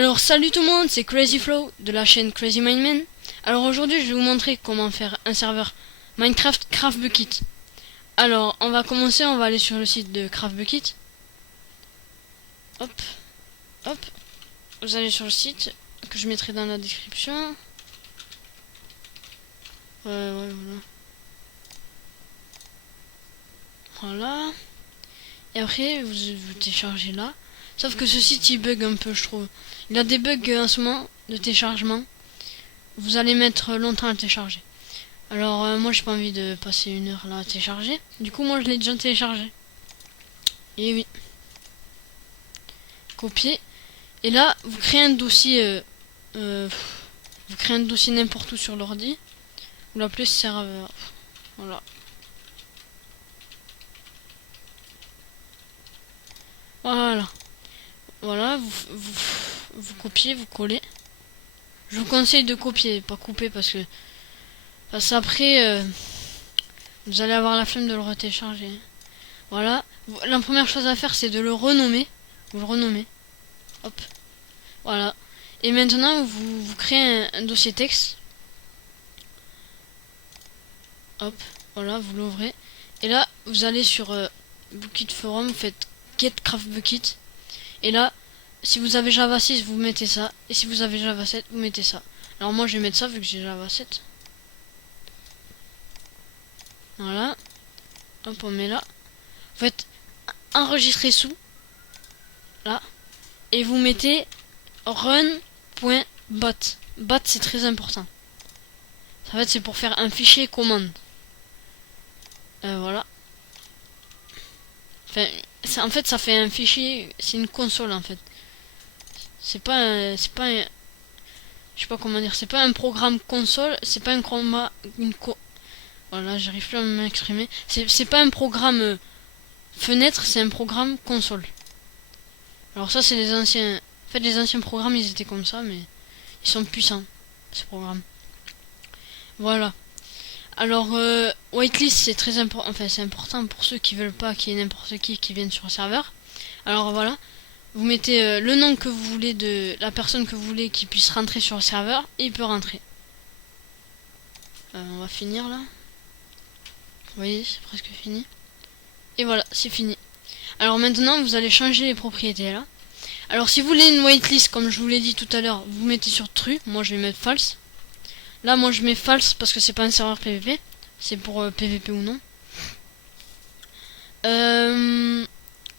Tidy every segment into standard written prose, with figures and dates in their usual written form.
Alors salut tout le monde, c'est Crazy Flow de la chaîne Crazy Mineman. Alors aujourd'hui je vais vous montrer comment faire un serveur Minecraft CraftBukkit. Alors on va commencer, on va aller sur le site de CraftBukkit. Hop, hop, vous allez sur le site que je mettrai dans la description. Voilà. Voilà. Et après vous téléchargez là. Sauf que ce site il bug un peu, je trouve. Il a des bugs en ce moment de téléchargement. Vous allez mettre longtemps à le télécharger. Alors moi j'ai pas envie de passer une heure là à télécharger. Du coup moi je l'ai déjà téléchargé. Et oui. Copier. Et là vous créez un dossier. Vous créez un dossier n'importe où sur l'ordi. Vous l'appelez serveur. Voilà. Voilà. Voilà, vous copiez, vous collez. Je vous conseille de copier, pas couper parce que après vous allez avoir la flemme de le retélécharger. Voilà, la première chose à faire c'est de le renommer. Vous le renommez. Hop. Voilà. Et maintenant vous créez un dossier texte. Hop. Voilà, vous l'ouvrez. Et là, vous allez sur Bukkit Forum, vous faites Get CraftBukkit. Et là, si vous avez Java 6, vous mettez ça. Et si vous avez Java 7, vous mettez ça. Alors moi, je vais mettre ça vu que j'ai Java 7. Voilà. Hop, on met là. Vous faites enregistrer sous. Là. Et vous mettez run.bot. Bot, c'est très important. En fait, c'est pour faire un fichier commande. Voilà. Enfin, en fait, ça fait un fichier. C'est une console en fait. C'est pas un, je sais pas comment dire, c'est pas un programme console, c'est pas un chroma, voilà, j'arrive plus à m'exprimer. C'est pas un programme fenêtre, c'est un programme console. Alors ça c'est les anciens, en fait les anciens programmes ils étaient comme ça, mais ils sont puissants ces programmes. Voilà. Alors whitelist c'est très important, enfin c'est important pour ceux qui veulent pas qu'il y ait n'importe qui vienne sur le serveur. Alors voilà. Vous mettez le nom que vous voulez de la personne que vous voulez qui puisse rentrer sur le serveur et il peut rentrer. On va finir là. Vous voyez, c'est presque fini. Et voilà, c'est fini. Alors maintenant, vous allez changer les propriétés là. Alors si vous voulez une whitelist, comme je vous l'ai dit tout à l'heure, vous mettez sur true. Moi je vais mettre false. Là, moi je mets false parce que c'est pas un serveur PVP. C'est pour PVP ou non.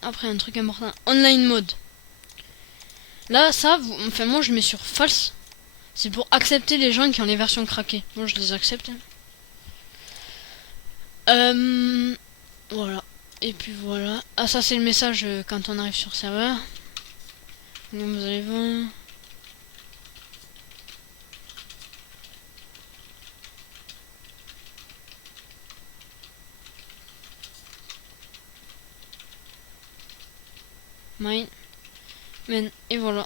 Après, un truc important. Online mode. Là, ça, enfin moi je mets sur false. C'est pour accepter les gens qui ont les versions craquées. Moi je les accepte. Voilà. Et puis voilà. Ah ça c'est le message quand on arrive sur le serveur. Donc, vous allez voir. Mine. Et voilà.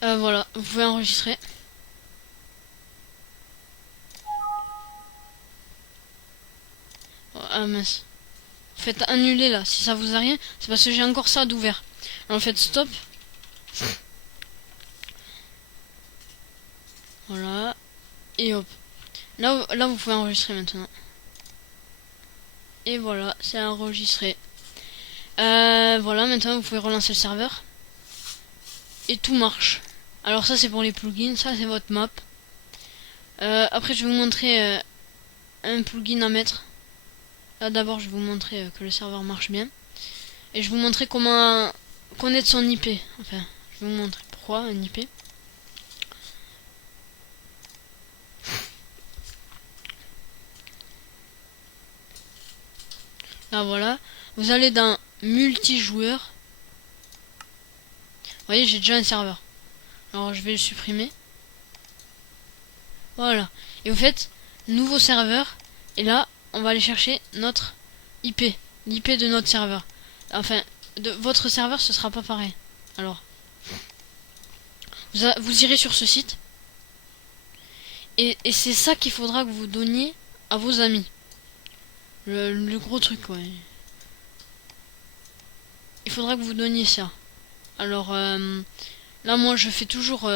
Voilà, vous pouvez enregistrer. Ah mince. Faites annuler là, si ça vous a rien, c'est parce que j'ai encore ça d'ouvert. Alors faites stop. Voilà. Et hop. Là vous pouvez enregistrer maintenant. Et voilà, c'est enregistré. Voilà, maintenant vous pouvez relancer le serveur. Et tout marche. Alors ça c'est pour les plugins, ça c'est votre map. Après je vais vous montrer un plugin à mettre. Là d'abord je vais vous montrer que le serveur marche bien. Et je vais vous montrer comment connaître son IP. Enfin, je vais vous montrer pourquoi un IP. Là voilà, vous allez dans multijoueur. Vous voyez, j'ai déjà un serveur. Alors je vais le supprimer. Voilà. Et vous faites nouveau serveur. Et là, on va aller chercher notre IP. L'IP de notre serveur. Enfin, de votre serveur, ce sera pas pareil. Alors, vous irez sur ce site. Et c'est ça qu'il faudra que vous donniez à vos amis. Le gros truc, ouais. Il faudra que vous donniez ça. Alors là moi je fais toujours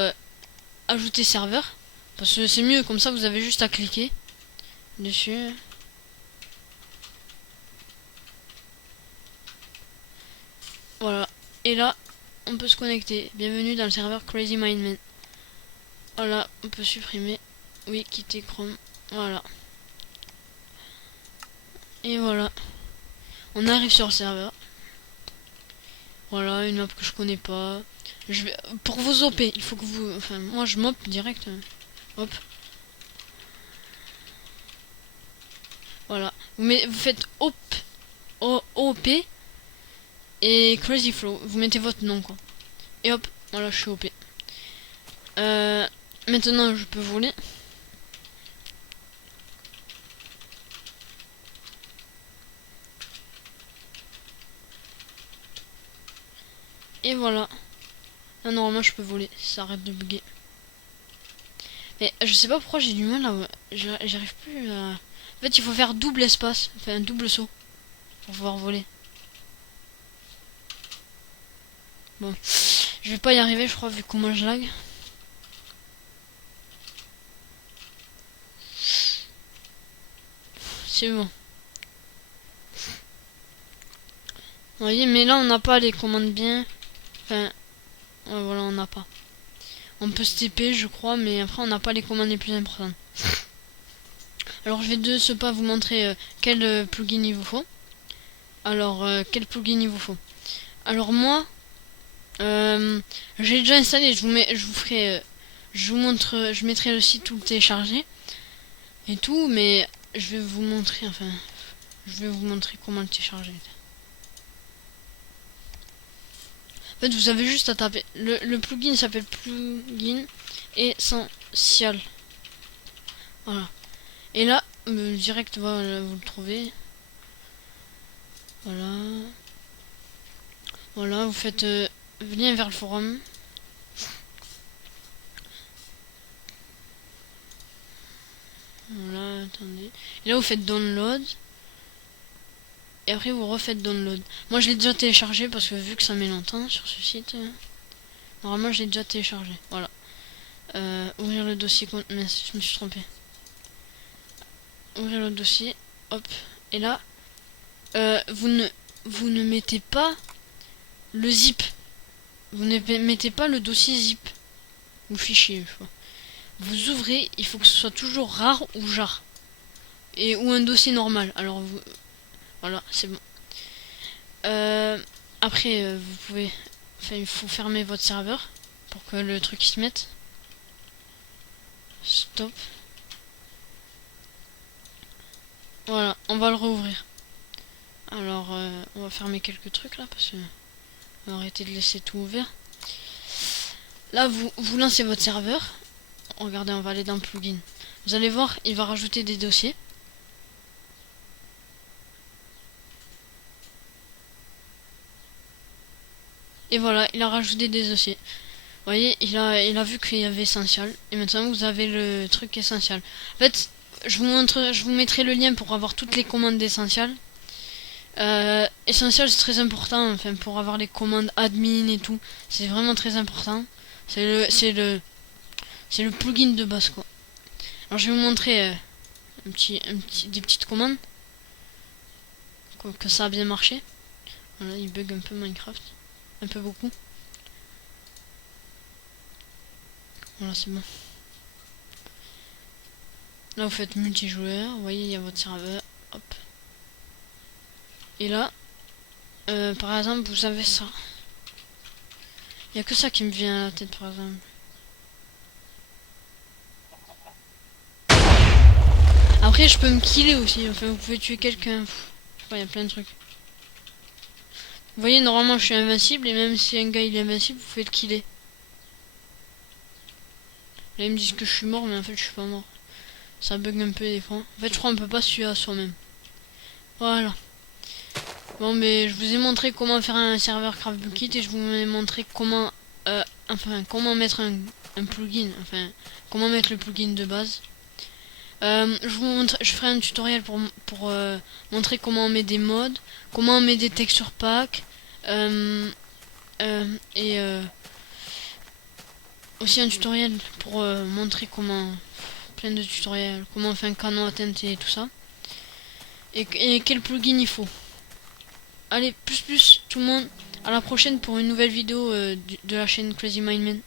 ajouter serveur. Parce que c'est mieux, comme ça vous avez juste à cliquer dessus. Voilà. Et là, on peut se connecter. Bienvenue dans le serveur Crazy Mindman. Voilà, on peut supprimer. Oui, quitter Chrome. Voilà. Et voilà. On arrive sur le serveur. Voilà, une map que je connais pas. Je vais pour vous OP, il faut que vous. Enfin, moi je mop direct. Hop. Voilà. Vous faites OP et Crazy Flow. Vous mettez votre nom quoi. Et hop, voilà, je suis OP. Maintenant, je peux voler. Et voilà. Là, normalement, je peux voler. Ça arrête de bugger. Mais je sais pas pourquoi j'ai du mal à. J'arrive plus à. En fait, il faut faire double espace. Enfin, un double saut. Pour pouvoir voler. Bon. Je vais pas y arriver, je crois, vu comment je lag. C'est bon. Vous voyez, mais là, on n'a pas les commandes bien. Enfin, ouais, voilà, on n'a pas. On peut se TP, je crois, mais après, on n'a pas les commandes les plus importantes. Alors, je vais de ce pas vous montrer quel plugin il vous faut. Alors, quel plugin il vous faut. Alors, moi, j'ai déjà installé. Je vous ferai, je vous montre, je mettrai le site tout téléchargé et tout, mais je vais vous montrer, enfin, je vais vous montrer comment le télécharger. En fait, vous avez juste à taper. Le plugin s'appelle plugin essential. Voilà. Et là, direct, voilà, vous le trouvez. Voilà. Voilà, vous faites lien vers le forum. Voilà, attendez. Et là, vous faites download. Et après, vous refaites download. Moi, je l'ai déjà téléchargé parce que vu que ça met longtemps sur ce site, normalement, je l'ai déjà téléchargé. Voilà. Ouvrir le dossier. Mince, je me suis trompé. Ouvrir le dossier. Hop. Et là, vous ne mettez pas le zip. Vous ne mettez pas le dossier zip. Ou fichier, je crois. Vous ouvrez, il faut que ce soit toujours rare ou jar. Ou un dossier normal. Alors, vous... Voilà, c'est bon. Après, vous pouvez... Enfin, il faut fermer votre serveur pour que le truc se mette. Stop. Voilà, on va le rouvrir. Alors, on va fermer quelques trucs là parce que on va arrêter de laisser tout ouvert. Là, vous lancez votre serveur. Regardez, on va aller dans le plugin. Vous allez voir, il va rajouter des dossiers. Et voilà, il a rajouté des dossiers. Vous voyez, il a vu qu'il y avait essentiel. Et maintenant, vous avez le truc essentiel. En fait, je vous mettrai le lien pour avoir toutes les commandes d'essentiel. Essentiel, c'est très important. Enfin, pour avoir les commandes admin et tout, c'est vraiment très important. C'est le plugin de base, quoi. Alors, je vais vous montrer des petites commandes. Que ça a bien marché. Voilà, il bug un peu Minecraft. Un peu beaucoup. Voilà, c'est bon. Là, vous faites multijoueur. Vous voyez, il y a votre serveur. Hop. Et là, par exemple, vous avez ça. Il n'y a que ça qui me vient à la tête, par exemple. Après, je peux me killer aussi. Enfin, vous pouvez tuer quelqu'un. Il y a plein de trucs. Vous voyez, normalement, je suis invincible. Et même si un gars il est invincible, vous pouvez le killer. Là, ils me disent que je suis mort, mais en fait, je suis pas mort. Ça bug un peu des fois. En fait, je crois qu'on peut pas se tuer à soi-même. Voilà. Bon, mais je vous ai montré comment faire un serveur CraftBukkit et je vous ai montré comment, comment mettre un plugin. Enfin, comment mettre le plugin de base. Je ferai un tutoriel pour montrer comment on met des mods, comment on met des texture packs, et aussi un tutoriel pour montrer comment, plein de tutoriels, comment on fait un canon à teinte et tout ça. Et quel plugin il faut. Allez, plus tout le monde, à la prochaine pour une nouvelle vidéo de la chaîne Crazy Mindman.